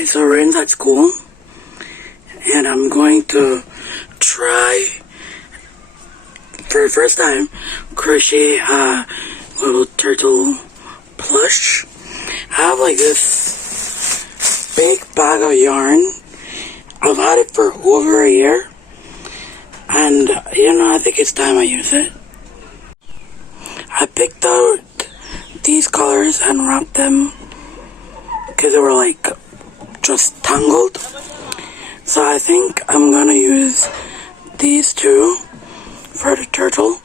Alright, so Ren's at school, and I'm going to try, for the first time, crochet a little turtle plush. I have like this big bag of yarn. I've had it for over a year, and I think it's time I use it. I picked out these colors and wrapped them because they were like just tangled. So I think I'm gonna use these two for the turtle.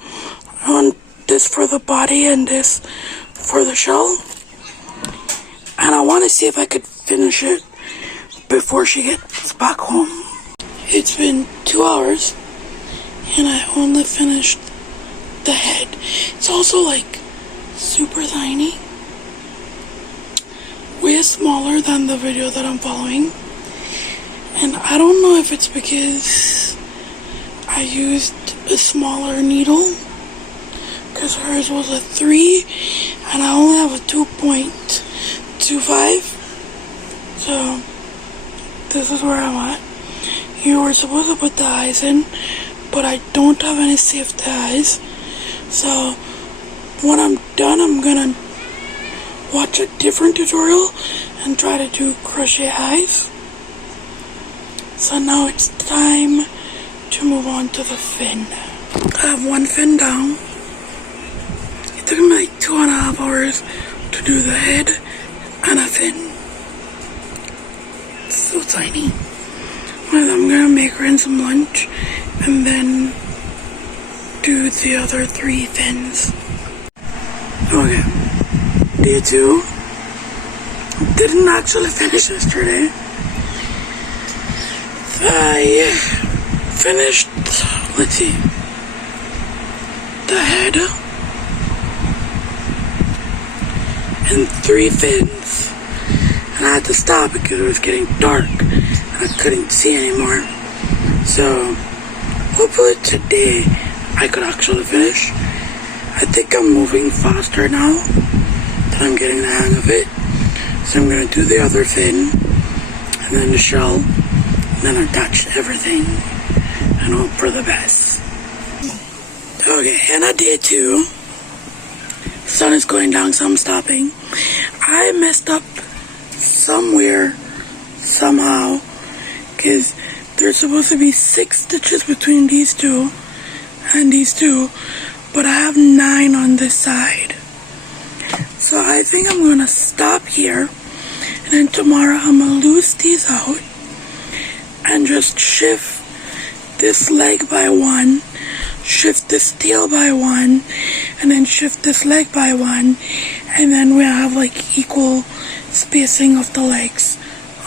I want this for the body and this for the shell. And I want to see if I could finish it before she gets back home. It's been 2 hours and I only finished the head. It's also like super tiny, way smaller than the video that I'm following. And I don't know if it's because I used a smaller needle, because hers was a 3 and I only have a 2.25. So this is where I'm at. You were supposed to put the eyes in, but I don't have any safety eyes. So when I'm done, I'm gonna watch a different tutorial and try to do crochet eyes. So now it's time to move on to the fin. I have one fin down. It took me like 2.5 hours to do the head and a fin. It's so tiny. Well, I'm gonna make Ren some lunch and then do the other 3 fins. Okay, day 2. Didn't actually finish yesterday. I finished, let's see, the head and 3 fins, and I had to stop because it was getting dark and I couldn't see anymore. So hopefully today I could actually finish. I think I'm moving faster now that I'm getting the hang of it. So I'm going to do the other fin and then the shell and then attach everything and hope for the best. Okay, and I did too. Sun is going down, so I'm stopping. I messed up somewhere, somehow, because there's supposed to be 6 stitches between these two and these two, but I have 9 on this side. So I think I'm gonna stop here, and then tomorrow I'm gonna loose these out and just shift this leg by 1, shift this tail by 1, and then shift this leg by 1, and then we'll have like equal spacing of the legs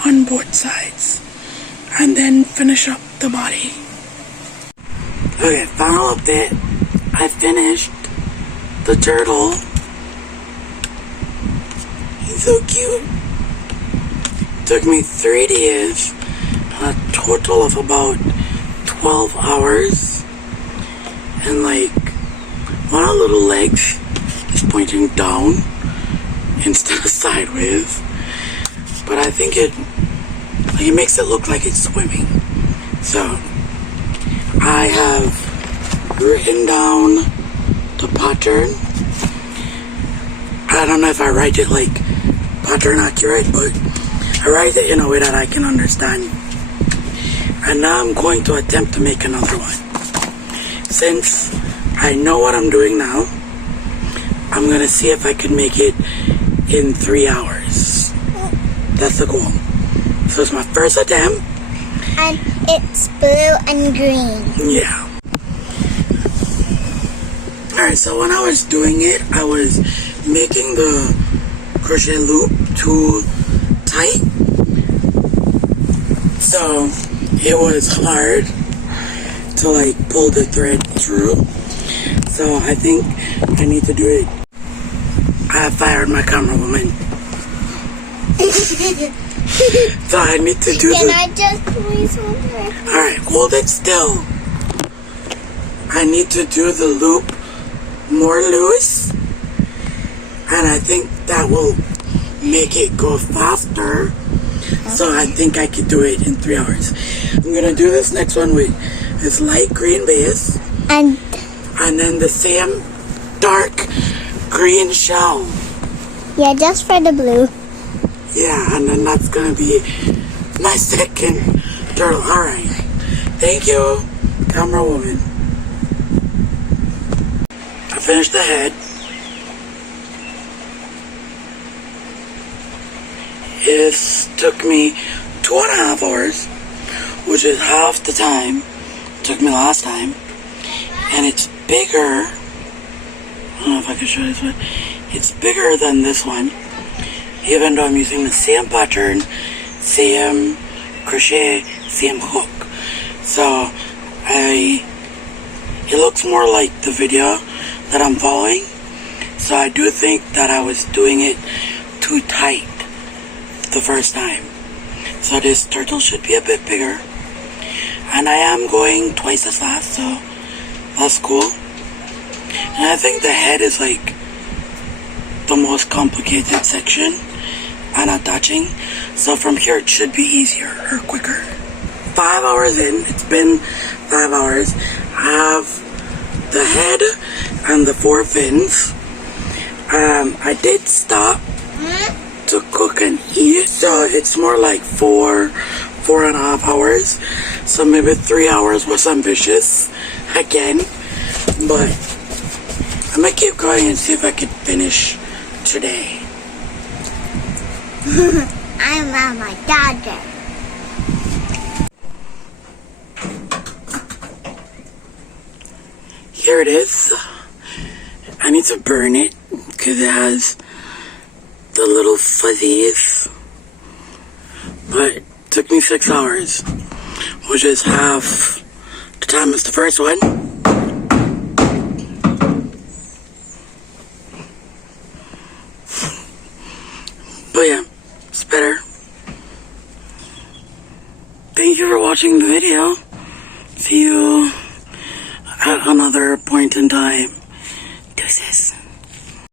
on both sides, and then finish up the body. Okay, final update. I finished the turtle. He's so cute. Took me 3 days, a total of about 12 hours, and like one of the little legs is pointing down instead of sideways, but I think it makes it look like it's swimming. So I have written down the pattern. I don't know if I write it like pattern accurate, but I write it in a way that I can understand. And now I'm going to attempt to make another one. Since I know what I'm doing now, I'm gonna see if I can make it in 3 hours. That's the goal. So it's my first attempt. And it's blue and green. Yeah. Alright, so when I was doing it, I was making the crochet loop too tight. So it was hard to like pull the thread through. So I think I need to do it. I fired my camera woman. So I need to do Can I just please hold her? Alright, hold it still. I need to do the loop more loose, and I think that will make it go faster So I think I could do it in 3 hours. I'm gonna do this next one with this light green base. And then the same dark green shell. yeah, just for the blue. Yeah, and then that's gonna be my second turtle. Alright. Thank you, camera woman. I finished the head. It took me 2.5 hours, which is half the time it took me last time. And it's bigger. I don't know if I can show this one. It's bigger than this one, even though I'm using the same pattern, same crochet, same hook. So it looks more like the video that I'm following. So I do think that I was doing it too tight the first time. So this turtle should be a bit bigger. And I am going twice as fast, so that's cool. And I think the head is like the most complicated section and attaching. So from here it should be easier or quicker. 5 hours in, it's been 5 hours. I have the head and the 4 fins. I did stop to cook and eat, so it's more like 4.5 hours. So maybe 3 hours was ambitious again, but I'm gonna keep going and see if I can finish today. I'm my daughter. Here it is. I need to burn it because it has the little fuzzies, but it took me 6 hours, which is half the time as the first one. But yeah, it's better. Thank you for watching the video. See you at another point in time. Deuces.